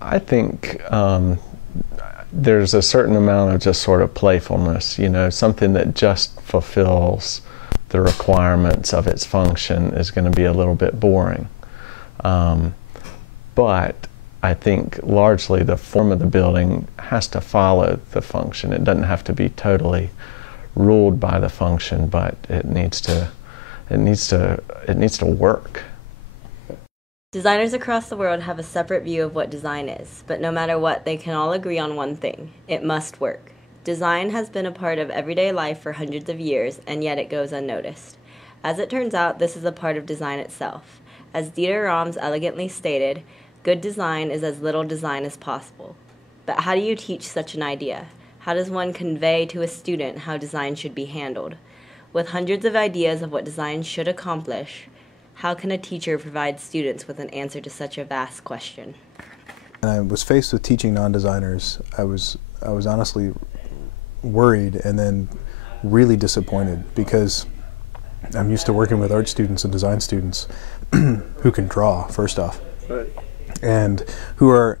I think there's a certain amount of just sort of playfulness, you know, something that just fulfills the requirements of its function is going to be a little bit boring. But I think largely the form of the building has to follow the function. It doesn't have to be totally ruled by the function, but it needs to work. Designers across the world have a separate view of what design is, but no matter what, they can all agree on one thing: it must work. Design has been a part of everyday life for hundreds of years, and yet it goes unnoticed. As it turns out, this is a part of design itself. As Dieter Rams elegantly stated, good design is as little design as possible. But how do you teach such an idea? How does one convey to a student how design should be handled? With hundreds of ideas of what design should accomplish, how can a teacher provide students with an answer to such a vast question? When I was faced with teaching non-designers, I was honestly worried and then really disappointed, because I'm used to working with art students and design students who can draw, first off, and who are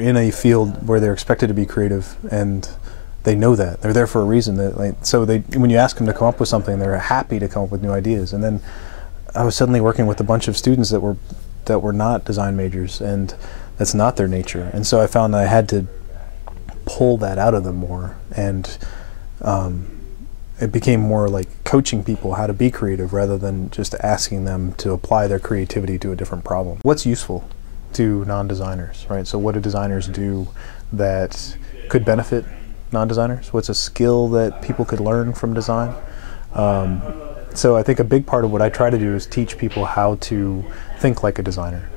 in a field where they're expected to be creative, and they know that they're there for a reason. So when you ask them to come up with something, they're happy to come up with new ideas. And then I was suddenly working with a bunch of students that were not design majors, and that's not their nature. And so I found that I had to pull that out of them more, and it became more like coaching people how to be creative rather than just asking them to apply their creativity to a different problem. What's useful to non-designers, right? So what do designers do that could benefit non-designers? What's a skill that people could learn from design? So I think a big part of what I try to do is teach people how to think like a designer.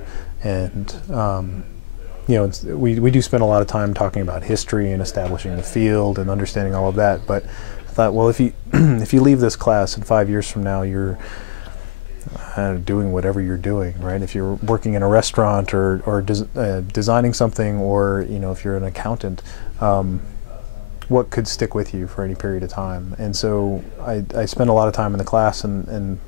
And you know, we do spend a lot of time talking about history and establishing the field and understanding all of that, but I thought, well, if you if you leave this class and 5 years from now you're doing whatever you're doing, right? If you're working in a restaurant or designing something, or you know, if you're an accountant, what could stick with you for any period of time? And so I spend a lot of time in the class and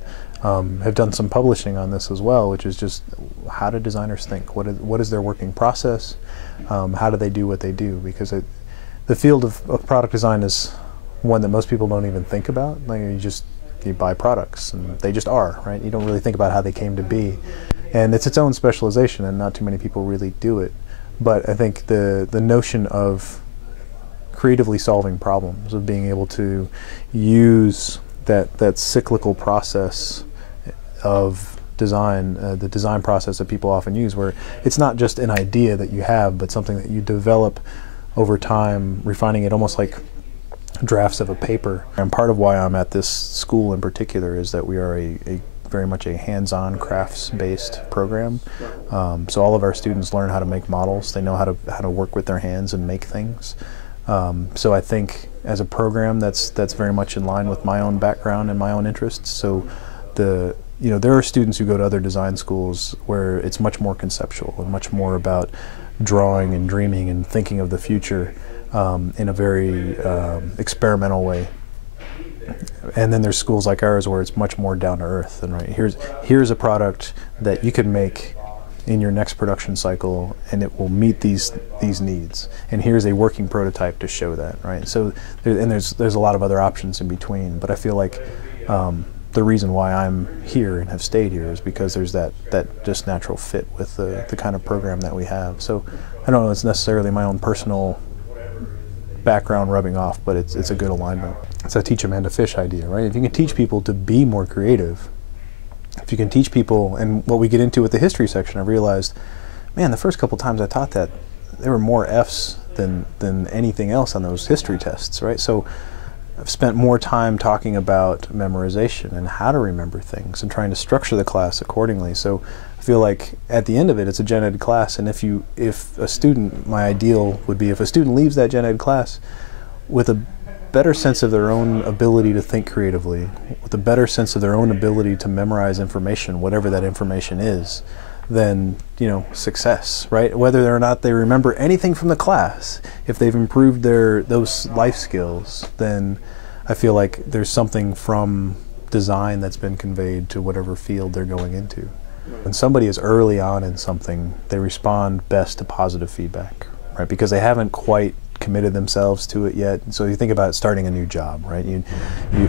have done some publishing on this as well, which is just how do designers think? What is their working process? How do they do what they do? Because the field of product design is one that most people don't even think about. Like you buy products and they just are, right? You don't really think about how they came to be. And it's its own specialization, and not too many people really do it. But I think the notion of creatively solving problems, of being able to use that cyclical process of design, the design process that people often use, where it's not just an idea that you have, but something that you develop over time, refining it almost like drafts of a paper. And part of why I'm at this school in particular is that we are a very much a hands-on crafts-based program. So all of our students learn how to make models. They know how to work with their hands and make things. So I think as a program that's very much in line with my own background and my own interests. So there are students who go to other design schools where it's much more conceptual and much more about drawing and dreaming and thinking of the future in a very experimental way. And then there's schools like ours where it's much more down to earth, and right, here's a product that you can make in your next production cycle, and it will meet these needs. And here's a working prototype to show that, right? So, there's a lot of other options in between. But I feel like the reason why I'm here and have stayed here is because there's that just natural fit with the kind of program that we have. So I don't know, it's necessarily my own personal background rubbing off, but it's a good alignment. It's a teach a man to fish idea, right? If you can teach people to be more creative, if you can teach people, and what we get into with the history section, I realized, man, the first couple times I taught that, there were more F's than anything else on those history tests, right? So I've spent more time talking about memorization and how to remember things and trying to structure the class accordingly. So I feel like at the end of it, it's a gen ed class, and if a student, my ideal would be if a student leaves that gen ed class with a better sense of their own ability to think creatively, with a better sense of their own ability to memorize information, whatever that information is, then, you know, success, right? Whether or not they remember anything from the class, if they've improved those life skills, then I feel like there's something from design that's been conveyed to whatever field they're going into. When somebody is early on in something, they respond best to positive feedback, right? Because they haven't quite committed themselves to it yet. So you think about starting a new job, right? You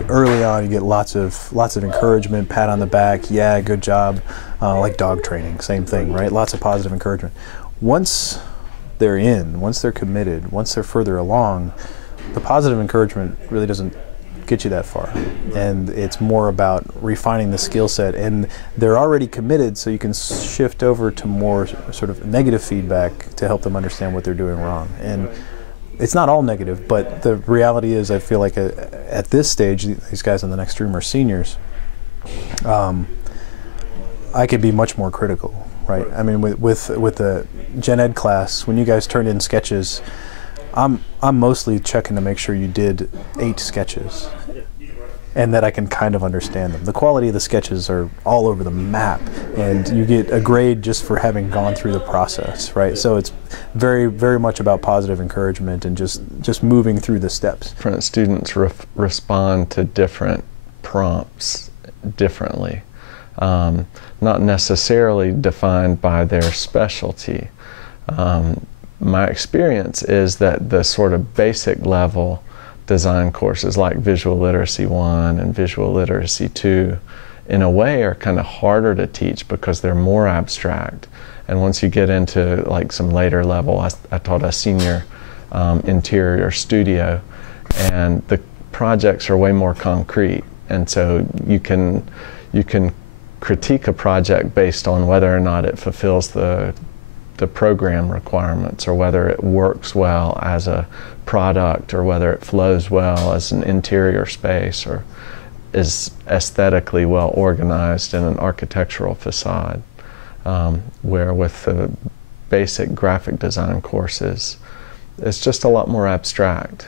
early on, you get lots of encouragement, pat on the back, yeah, good job, like dog training, same thing, right? Lots of positive encouragement. Once they're in, once they're committed, once they're further along, the positive encouragement really doesn't get you that far, and it's more about refining the skill set, and they're already committed, so you can shift over to more sort of negative feedback to help them understand what they're doing wrong. And it's not all negative, but the reality is I feel like at this stage, these guys on the next stream are seniors, I could be much more critical, right? I mean, with the Gen Ed class, when you guys turned in sketches, I'm mostly checking to make sure you did 8 sketches and that I can kind of understand them. The quality of the sketches are all over the map, and you get a grade just for having gone through the process, right? So it's very, very much about positive encouragement and just moving through the steps. Different students respond to different prompts differently, not necessarily defined by their specialty. My experience is that the sort of basic level design courses like Visual Literacy 1 and Visual Literacy 2 in a way are kind of harder to teach because they're more abstract. And once you get into like some later level, I taught a senior interior studio, and the projects are way more concrete, and so you can critique a project based on whether or not it fulfills the program requirements, or whether it works well as a product, or whether it flows well as an interior space, or is aesthetically well organized in an architectural facade. Where with the basic graphic design courses, it's just a lot more abstract.